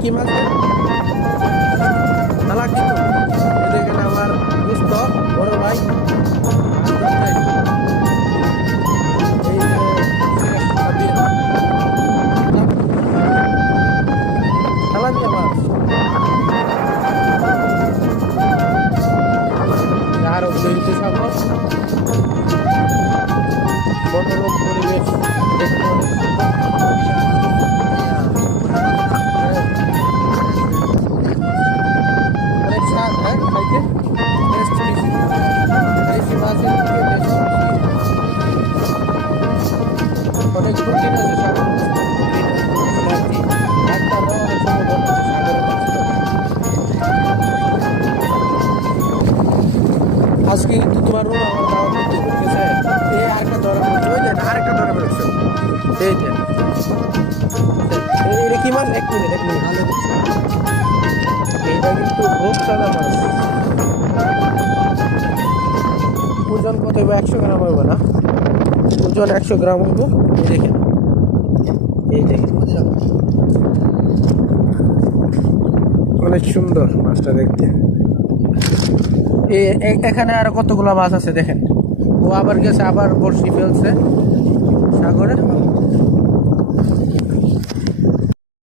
কি মাছ তালা কিন্তু দেখেন আমার দুস্থ বড় ভাই তালামিয়া মাছ যার অভিযোগ সাগর মনোরম পরিবেশ দেখতে অনেক অনেক স্বাদ হ্যাঁ খাইতে টেস্ট বেশি দেশি মাছের থেকে টেস্ট বেশি অনেক প্রোটিন আছে সাগর এনার্জি একটা অনেক সময় বলছে সাগরের মাছ আজকে কিন্তু তোমার রুম আমার দাওয়া করতে করতেছে এই আরেকটা ধরা পড়ছে ওই যে আরেকটা ধরা পড়েছে এই যে এটা কি মাছ এক মিনিট ভালো করছে এইটা কিন্তু রূপচাঁদা মাছ ওজন কত হইব 100 গ্রাম হইব না ওজন 100 গ্রাম হইব এই দেখেন অনেক সুন্দর মাছটা দেখতে এখানে আর কতগুলো মাছ আছে দেখেন ও আবার গেছে আবার বড়শি ফেলছে সাগরে